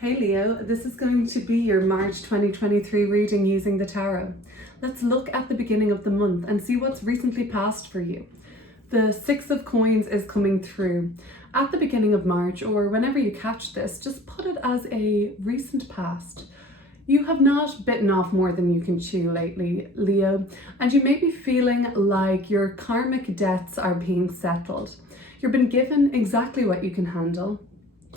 Hey Leo, this is going to be your March 2023 reading using the tarot. Let's look at the beginning of the month and see what's recently passed for you. The Six of Coins is coming through. At the beginning of March, or whenever you catch this, just put it as a recent past. You have not bitten off more than you can chew lately, Leo, and you may be feeling like your karmic debts are being settled. You've been given exactly what you can handle.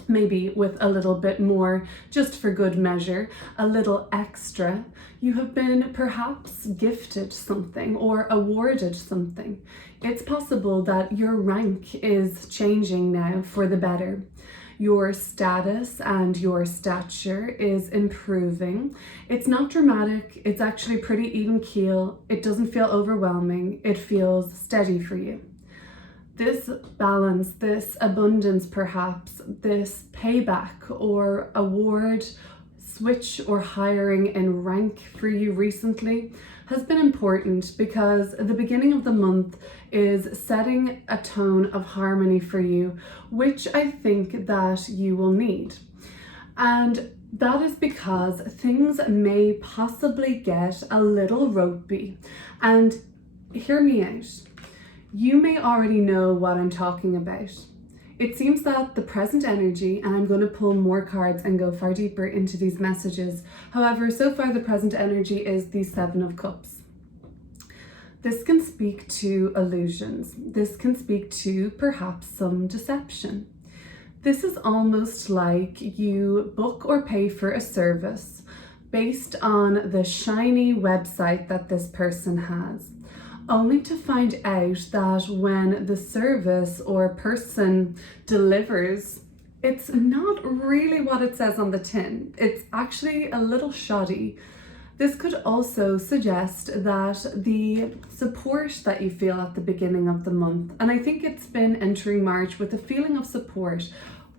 Maybe with a little bit more, just for good measure, a little extra. You have been perhaps gifted something or awarded something. It's possible that your rank is changing now for the better. Your status and your stature is improving. It's not dramatic, it's actually pretty even keel. It doesn't feel overwhelming, it feels steady for you. This balance, this abundance perhaps, this payback or award, switch or hiring in rank for you recently has been important because the beginning of the month is setting a tone of harmony for you, which I think that you will need. And that is because things may possibly get a little ropey. And hear me out. You may already know what I'm talking about. It seems that the present energy, and I'm going to pull more cards and go far deeper into these messages. However, so far the present energy is the Seven of Cups. This can speak to illusions. This can speak to perhaps some deception. This is almost like you book or pay for a service based on the shiny website that this person has, only to find out that when the service or person delivers, it's not really what it says on the tin. It's actually a little shoddy. This could also suggest that the support that you feel at the beginning of the month, and I think it's been entering March with a feeling of support.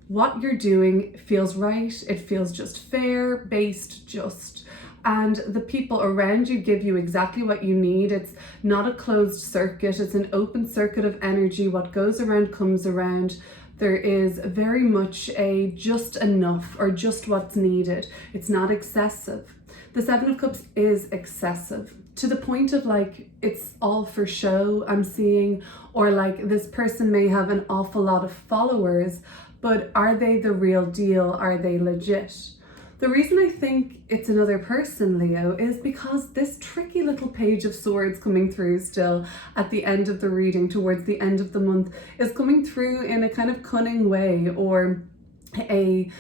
What you're doing feels right, it feels just fair, based, just. And the people around you give you exactly what you need. It's not a closed circuit, it's an open circuit of energy. What goes around comes around. There is very much a just enough or just what's needed. It's not excessive. The Seven of Cups is excessive to the point of like it's all for show, I'm seeing, or like this person may have an awful lot of followers, but are they the real deal? Are they legit? The reason I think it's another person, Leo, is because this tricky little Page of Swords coming through still at the end of the reading, towards the end of the month, is coming through in a kind of cunning way or a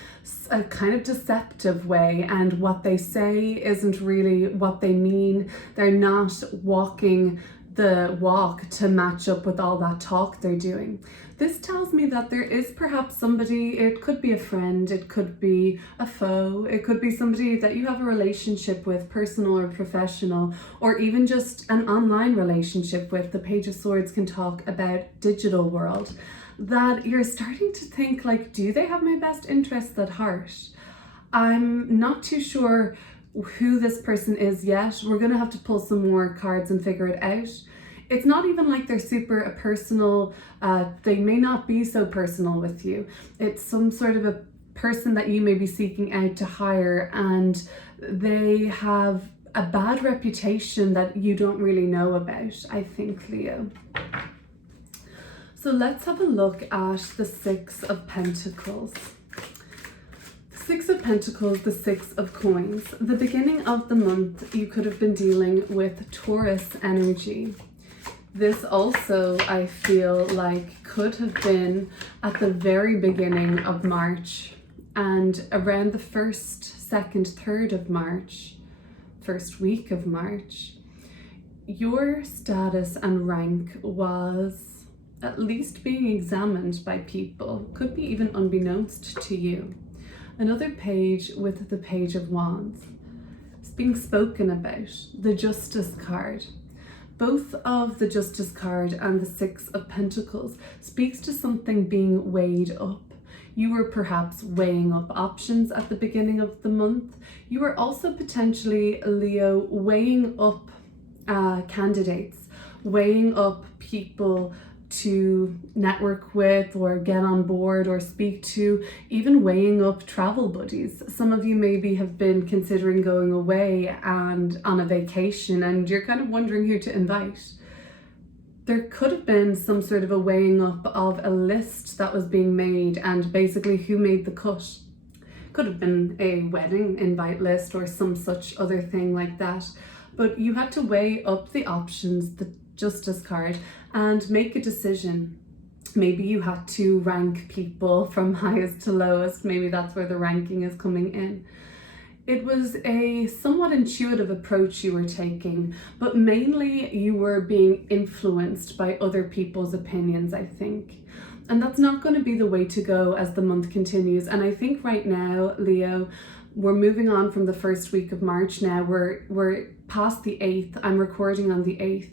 kind of deceptive way, and what they say isn't really what they mean. They're not walking the walk to match up with all that talk they're doing. This tells me that there is perhaps somebody, it could be a friend, it could be a foe, it could be somebody that you have a relationship with, personal or professional, or even just an online relationship with. The Page of Swords can talk about digital world, that you're starting to think like, do they have my best interests at heart? I'm not too sure who this person is yet. We're going to have to pull some more cards and figure it out. It's not even like they're super personal. They may not be so personal with you. It's some sort of a person that you may be seeking out to hire, and they have a bad reputation that you don't really know about, I think, Leo. So let's have a look at the Six of Pentacles. Six of Pentacles, the Six of Coins. The beginning of the month, you could have been dealing with Taurus energy. This also, I feel like, could have been at the very beginning of March, and around the 1st, 2nd, 3rd of March, first week of March, your status and rank was at least being examined by people, could be even unbeknownst to you. Another page with the Page of Wands. It's being spoken about, the Justice card. Both of the Justice card and the Six of Pentacles speaks to something being weighed up. You were perhaps weighing up options at the beginning of the month. You were also potentially, Leo, weighing up candidates, weighing up people to network with or get on board or speak to, even weighing up travel buddies. Some of you maybe have been considering going away and on a vacation, and you're kind of wondering who to invite. There could have been some sort of a weighing up of a list that was being made and basically who made the cut. Could have been a wedding invite list or some such other thing like that. But you had to weigh up the options, the Justice card, and make a decision. Maybe you had to rank people from highest to lowest. Maybe that's where the ranking is coming in. It was a somewhat intuitive approach you were taking, but mainly you were being influenced by other people's opinions, I think. And that's not going to be the way to go as the month continues. And I think right now, Leo, we're moving on from the first week of March now. We're past the 8th. I'm recording on the 8th.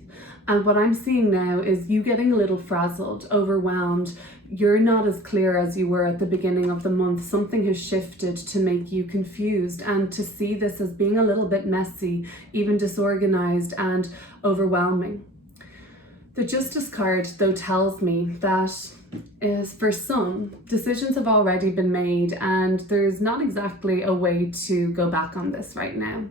And what I'm seeing now is you getting a little frazzled, overwhelmed. You're not as clear as you were at the beginning of the month. Something has shifted to make you confused and to see this as being a little bit messy, even disorganized and overwhelming. The Justice card, though, tells me that is for some, decisions have already been made and there's not exactly a way to go back on this right now.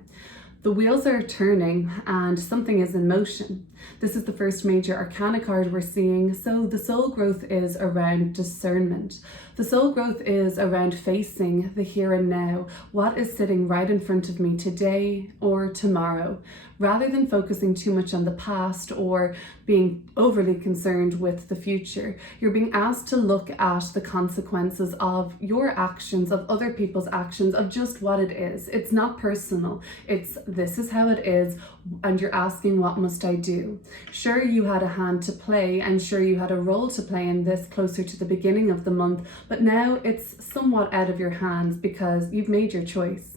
The wheels are turning and something is in motion. This is the first major arcana card we're seeing, so the soul growth is around discernment. The soul growth is around facing the here and now, what is sitting right in front of me today or tomorrow, rather than focusing too much on the past or being overly concerned with the future. You're being asked to look at the consequences of your actions, of other people's actions, of just what it is. It's not personal. It's this is how it is, and you're asking, what must I do? Sure, you had a hand to play, and sure, you had a role to play in this closer to the beginning of the month, but now it's somewhat out of your hands because you've made your choice.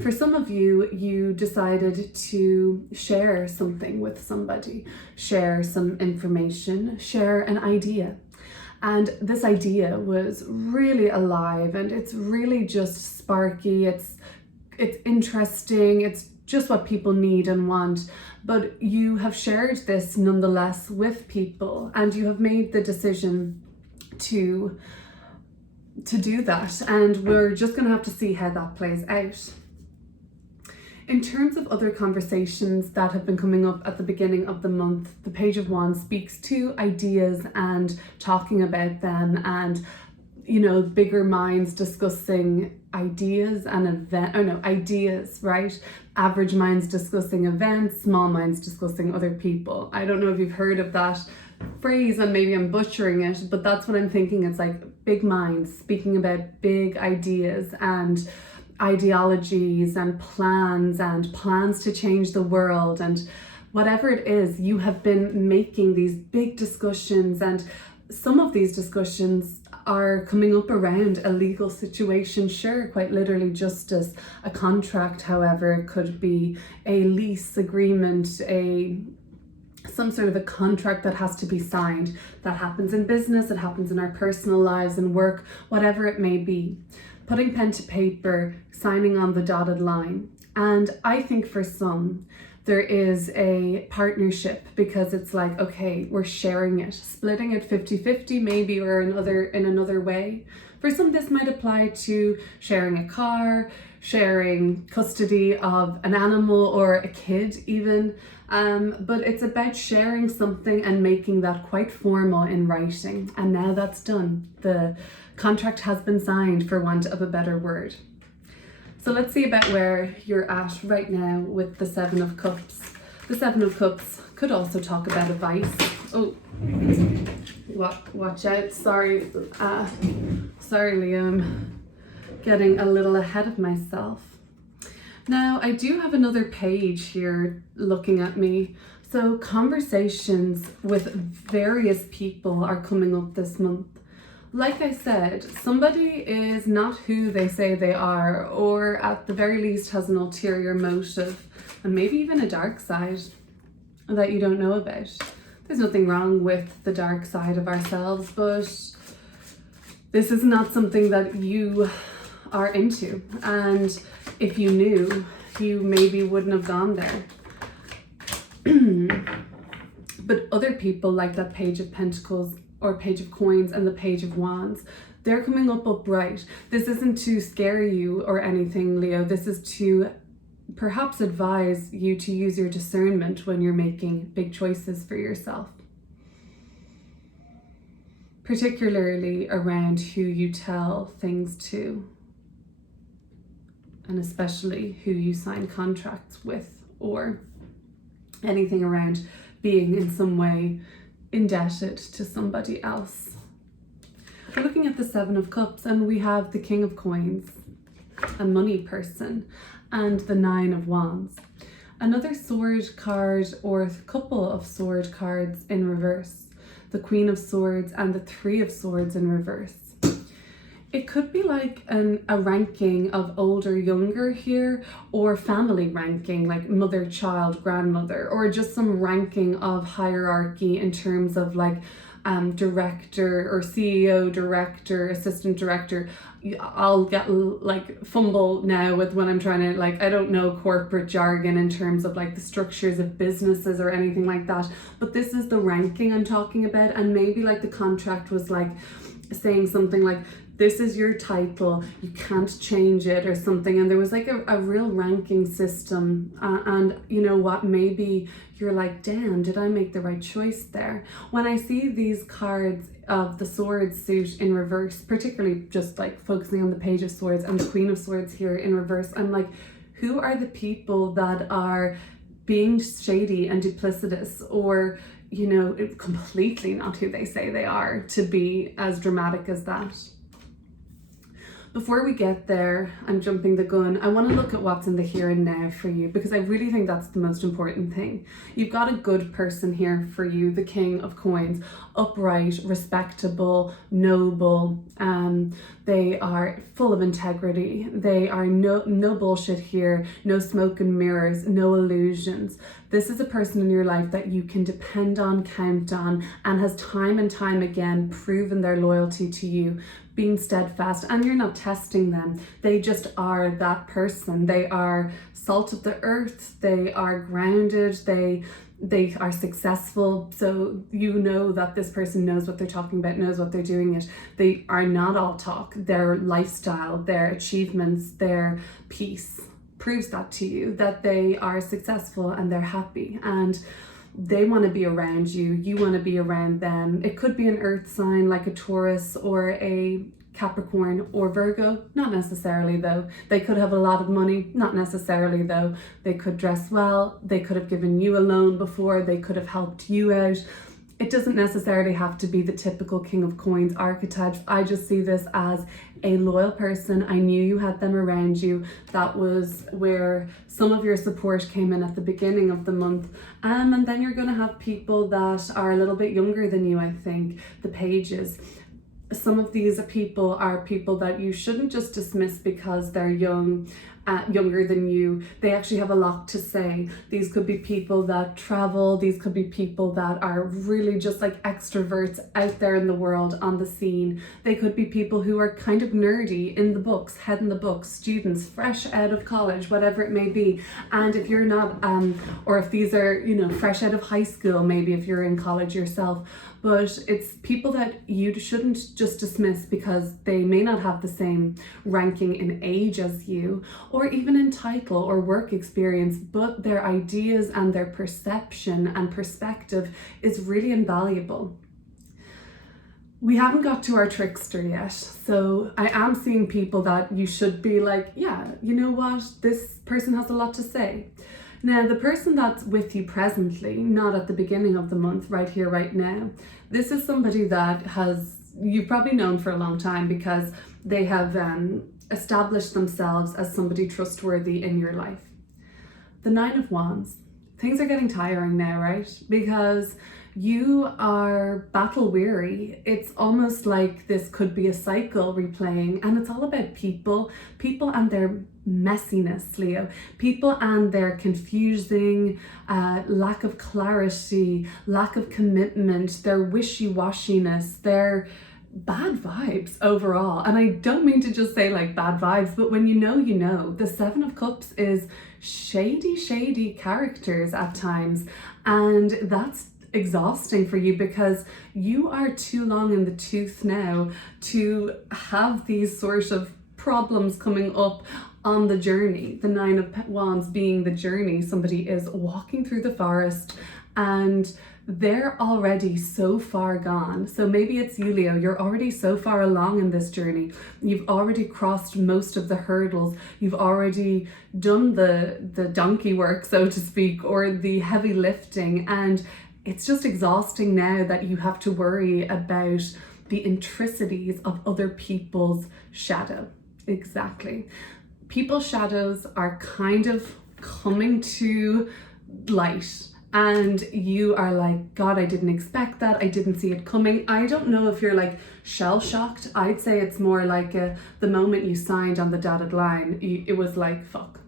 For some of you, you decided to share something with somebody, share some information, share an idea. And this idea was really alive and it's really just sparky, it's interesting, it's just what people need and want. But you have shared this nonetheless with people and you have made the decision to do that. And we're just going to have to see how that plays out. In terms of other conversations that have been coming up at the beginning of the month, the Page of Wands speaks to ideas and talking about them and, you know, bigger minds discussing ideas and ideas, right? Average minds discussing events, small minds discussing other people. I don't know if you've heard of that phrase and maybe I'm butchering it, but that's what I'm thinking. It's like big minds speaking about big ideas and ideologies and plans to change the world, and whatever it is, you have been making these big discussions, and some of these discussions are coming up around a legal situation, sure, quite literally justice, a contract, however, it could be a lease agreement, some sort of a contract that has to be signed. That happens in business, it happens in our personal lives and work, whatever it may be. Putting pen to paper, signing on the dotted line. And I think for some, there is a partnership because it's like, okay, we're sharing it, splitting it 50-50 maybe, or in another way. For some, this might apply to sharing a car, sharing custody of an animal or a kid even. But it's about sharing something and making that quite formal in writing. And now that's done. The contract has been signed, for want of a better word. So let's see about where you're at right now with the Seven of Cups. The Seven of Cups could also talk about advice. Oh, watch out. Sorry, Liam. Getting a little ahead of myself. Now, I do have another page here looking at me. So conversations with various people are coming up this month. Like I said, somebody is not who they say they are, or at the very least has an ulterior motive, and maybe even a dark side that you don't know about. There's nothing wrong with the dark side of ourselves, but this is not something that you are into. And if you knew, you maybe wouldn't have gone there. But other people, like that Page of Pentacles or Page of Coins and the Page of Wands, they're coming up upright. This isn't to scare you or anything, Leo. This is to perhaps advise you to use your discernment when you're making big choices for yourself. Particularly around who you tell things to, and especially who you sign contracts with, or anything around being in some way indebted to somebody else. We're looking at the Seven of Cups, and we have the King of Coins, a money person, and the Nine of Wands. Another sword card, or a couple of sword cards in reverse. The Queen of Swords and the Three of Swords in reverse. It could be like a ranking of older, younger here, or family ranking, like mother, child, grandmother, or just some ranking of hierarchy in terms of like director or CEO, director, assistant director. I'll get like fumble now with when I'm trying to, like, I don't know corporate jargon in terms of like the structures of businesses or anything like that, but this is the ranking I'm talking about. And maybe like the contract was like saying something like, this is your title, you can't change it or something. And there was like a real ranking system. And you know what, maybe you're like, damn, did I make the right choice there? When I see these cards of the Swords suit in reverse, particularly just like focusing on the Page of Swords and the Queen of Swords here in reverse, I'm like, who are the people that are being shady and duplicitous, or, you know, completely not who they say they are, to be as dramatic as that? Before we get there, I'm jumping the gun. I want to look at what's in the here and now for you, because I really think that's the most important thing. You've got a good person here for you, the King of Coins, upright, respectable, noble. They are full of integrity. They are no bullshit here, no smoke and mirrors, no illusions. This is a person in your life that you can depend on, count on, and has time and time again proven their loyalty to you, being steadfast, and you're not testing them. They just are that person. They are salt of the earth. They are grounded. They are successful. So you know that this person knows what they're talking about, knows what they're doing it. They are not all talk. Their lifestyle, their achievements, their peace proves that to you, that they are successful and they're happy, and they want to be around you. You want to be around them. It could be an earth sign like a Taurus or a Capricorn or Virgo. Not necessarily though. They could have a lot of money. Not necessarily though. They could dress well. They could have given you a loan before. They could have helped you out. It doesn't necessarily have to be the typical King of Coins archetypes. I just see this as a loyal person. I knew you had them around you. That was where some of your support came in at the beginning of the month. And then you're going to have people that are a little bit younger than you, I think. The Pages. Some of these people are people that you shouldn't just dismiss because they're younger than you. They actually have a lot to say. These could be people that travel. These could be people that are really just like extroverts out there in the world, on the scene. They could be people who are kind of nerdy, in the books, head in the books, students, fresh out of college, whatever it may be. And if you're not, or if these are, you know, fresh out of high school, maybe if you're in college yourself, but it's people that you shouldn't just dismiss because they may not have the same ranking in age as you, or even in title or work experience, but their ideas and their perception and perspective is really invaluable. We haven't got to our trickster yet, so I am seeing people that you should be like, yeah, you know what, this person has a lot to say. Now, the person that's with you presently, not at the beginning of the month, right here, right now, this is somebody that you've probably known for a long time because they have established themselves as somebody trustworthy in your life. The Nine of Wands. Things are getting tiring now, right? Because you are battle weary. It's almost like this could be a cycle replaying, and it's all about people and their messiness, Leo. People and their confusing, lack of clarity, lack of commitment, their wishy-washiness, their bad vibes overall. And I don't mean to just say like bad vibes, but when you know. The Seven of Cups is shady characters at times, and that's exhausting for you because you are too long in the tooth now to have these sort of problems coming up on the journey. The Nine of Wands being the journey. Somebody is walking through the forest and they're already so far gone. So maybe it's you, Leo, you're already so far along in this journey. You've already crossed most of the hurdles. You've already done the donkey work, so to speak, or the heavy lifting. And it's just exhausting now that you have to worry about the intricacies of other people's shadow. Exactly. People's shadows are kind of coming to light. And you are like, God, I didn't expect that. I didn't see it coming. I don't know if you're like shell shocked. I'd say it's more like the moment you signed on the dotted line, it was like, fuck.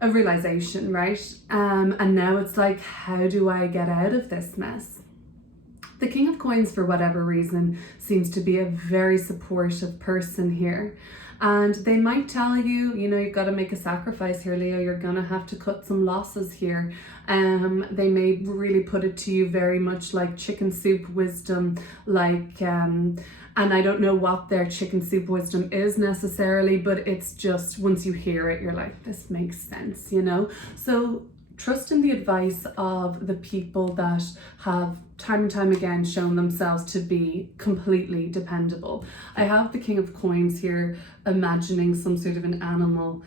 A realization, right? And now it's like, how do I get out of this mess? The King of Coins, for whatever reason, seems to be a very supportive person here. And they might tell you, you know, you've got to make a sacrifice here, Leo. You're going to have to cut some losses here. They may really put it to you very much like chicken soup wisdom, like, and I don't know what their chicken soup wisdom is necessarily, but it's just once you hear it, you're like, this makes sense, you know? So trust in the advice of the people that have time and time again shown themselves to be completely dependable. I have the King of Coins here, imagining some sort of an animal.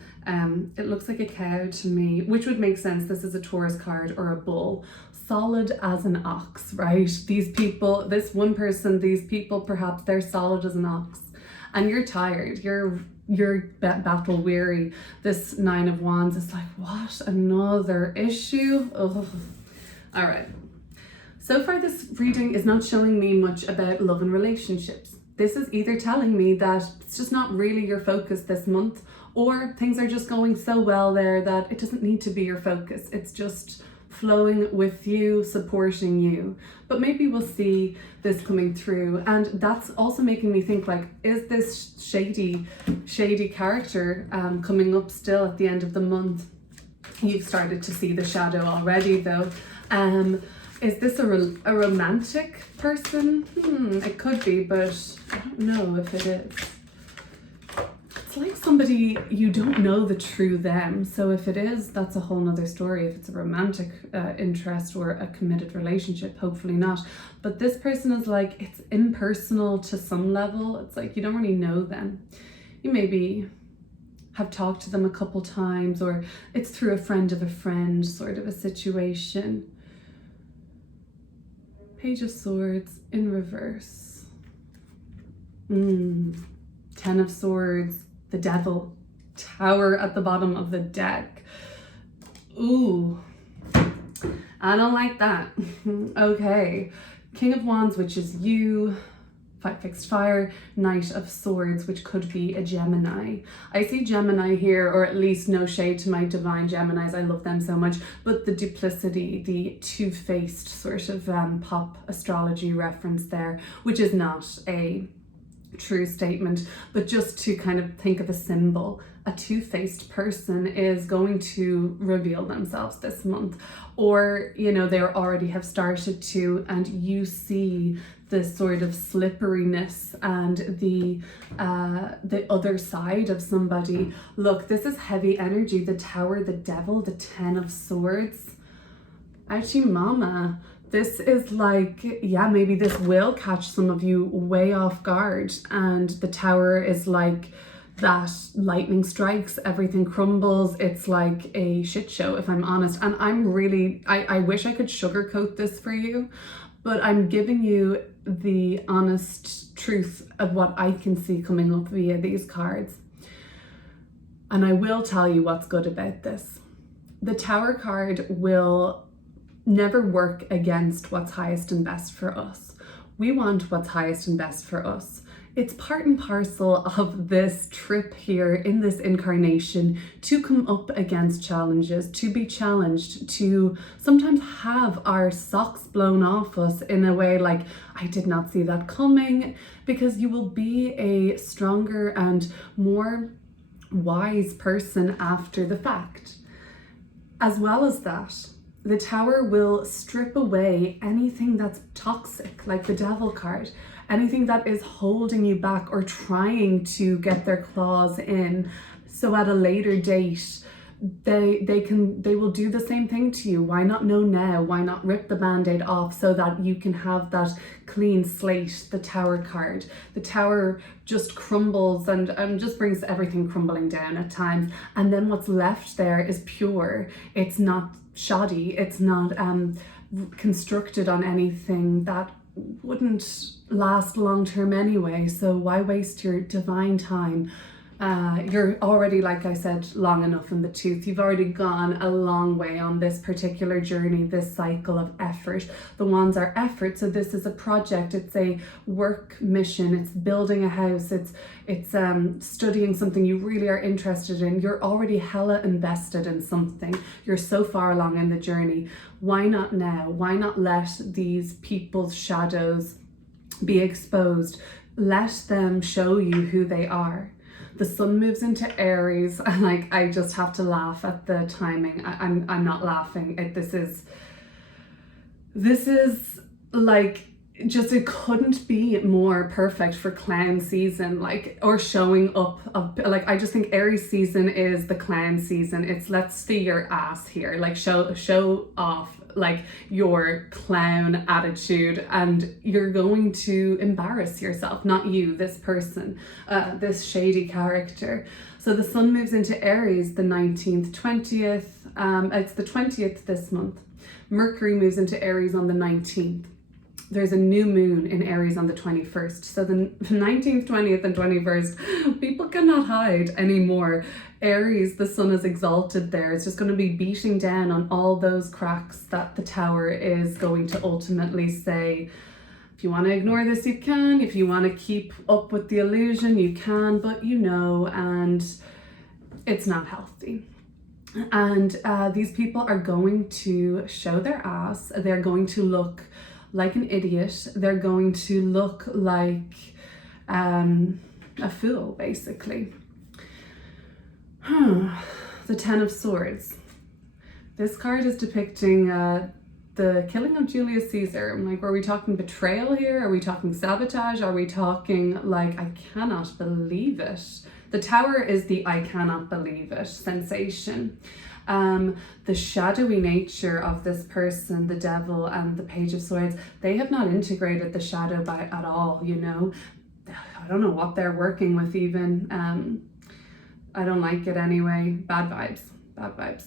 It looks like a cow to me, which would make sense. This is a Taurus card or a bull. Solid as an ox, right? These people, this one person, these people, perhaps they're solid as an ox. And you're tired, you're battle weary. This Nine of Wands is like, what? Another issue? Ugh. All right. So far, this reading is not showing me much about love and relationships. This is either telling me that it's just not really your focus this month, or things are just going so well there that it doesn't need to be your focus. It's just flowing with you, supporting you. But maybe we'll see this coming through. And that's also making me think, like, is this shady character coming up still at the end of the month? You've started to see the shadow already though. Is this a romantic person? It could be, but I don't know if it is. It's like somebody you don't know the true them. So if it is, that's a whole nother story. If it's a romantic interest or a committed relationship, hopefully not. But this person is like, it's impersonal to some level. It's like you don't really know them. You maybe have talked to them a couple times, or it's through a friend of a friend sort of a situation. Page of Swords in reverse. 10 of Swords, the Devil, Tower at the bottom of the deck. Ooh, I don't like that. Okay, King of Wands, which is you. Fixed fire, Knight of Swords, which could be a Gemini. I see Gemini here, or at least no shade to my divine Geminis, I love them so much, but the duplicity, the two-faced sort of pop astrology reference there, which is not a true statement, but just to kind of think of a symbol. A two-faced person is going to reveal themselves this month, or, you know, they already have started to, and you see the sort of slipperiness and the other side of somebody. Look, this is heavy energy. The Tower, the Devil, the 10 of Swords. Actually, mama, this is like, yeah, maybe this will catch some of you way off guard. And the Tower is like that lightning strikes, everything crumbles. It's like a shit show, if I'm honest. And I'm really, I wish I could sugarcoat this for you, but I'm giving you the honest truth of what I can see coming up via these cards. And I will tell you what's good about this. The Tower card will never work against what's highest and best for us. We want what's highest and best for us. It's part and parcel of this trip here in this incarnation to come up against challenges, to be challenged, to sometimes have our socks blown off us in a way like, I did not see that coming, because you will be a stronger and more wise person after the fact. As well as that, The Tower will strip away anything that's toxic, like the Devil card, anything that is holding you back or trying to get their claws in. So at a later date, they will do the same thing to you. Why not know now? Why not rip the band-aid off so that you can have that clean slate? The Tower card. The Tower just crumbles and just brings everything crumbling down at times. And then what's left there is pure. It's not shoddy. It's not constructed on anything that wouldn't last long term anyway. So why waste your divine time? You're already, like I said, long enough in the tooth. You've already gone a long way on this particular journey, this cycle of effort. The wands are effort, so this is a project. It's a work mission. It's building a house. It's studying something you really are interested in. You're already hella invested in something. You're so far along in the journey. Why not now? Why not let these people's shadows be exposed? Let them show you who they are. The sun moves into Aries, and like I just have to laugh at the timing. I'm not laughing. This is like just, it couldn't be more perfect for clown season, like, or showing up of, like, I just think Aries season is the clown season. It's let's see your ass here, like show off like your clown attitude, and you're going to embarrass yourself, not you, this person, this shady character. So the sun moves into Aries the 19th, 20th, it's the 20th this month. Mercury moves into Aries on the 19th. There's a new moon in Aries on the 21st. So the 19th, 20th and 21st, people cannot hide anymore. Aries, the sun is exalted there. It's just going to be beating down on all those cracks that the Tower is going to ultimately say, if you want to ignore this, you can. If you want to keep up with the illusion, you can, but you know, and it's not healthy. And these people are going to show their ass. They're going to look like an idiot. They're going to look like a fool, basically. The Ten of Swords. This card is depicting the killing of Julius Caesar. I'm like, are we talking betrayal here? Are we talking sabotage? Are we talking like, I cannot believe it? The Tower is the I cannot believe it sensation. The shadowy nature of this person, the Devil and the Page of Swords, they have not integrated the shadow at all, you know. I don't know what they're working with even. I don't like it anyway. Bad vibes, bad vibes.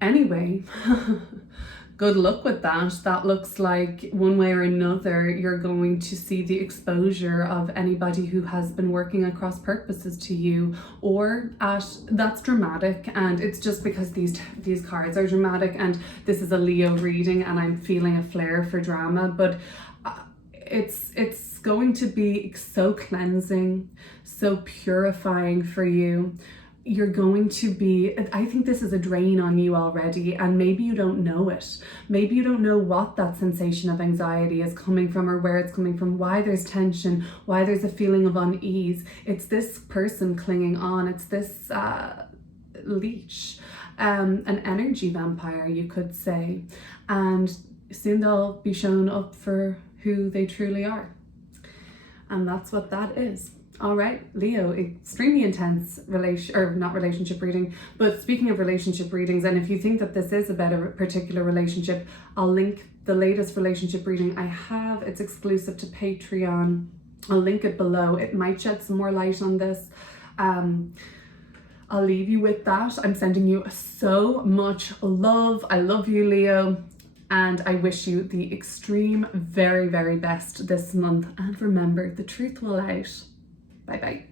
Anyway, good luck with that. That looks like one way or another, you're going to see the exposure of anybody who has been working at cross purposes to you, or that's dramatic, and it's just because these cards are dramatic, and this is a Leo reading and I'm feeling a flair for drama, but it's going to be so cleansing, so purifying for you. You're going to be, I think this is a drain on you already, and maybe you don't know it. Maybe you don't know what that sensation of anxiety is coming from, or where it's coming from, why there's tension, why there's a feeling of unease. It's this person clinging on. It's this leech, an energy vampire, you could say. And soon they'll be shown up for who they truly are. And that's what that is. All right, Leo, extremely intense relationship reading. But speaking of relationship readings, and if you think that this is about a particular relationship, I'll link the latest relationship reading I have. It's exclusive to Patreon. I'll link it below. It might shed some more light on this. I'll leave you with that. I'm sending you so much love. I love you, Leo. And I wish you the extreme, very, very best this month. And remember, the truth will out. Bye-bye.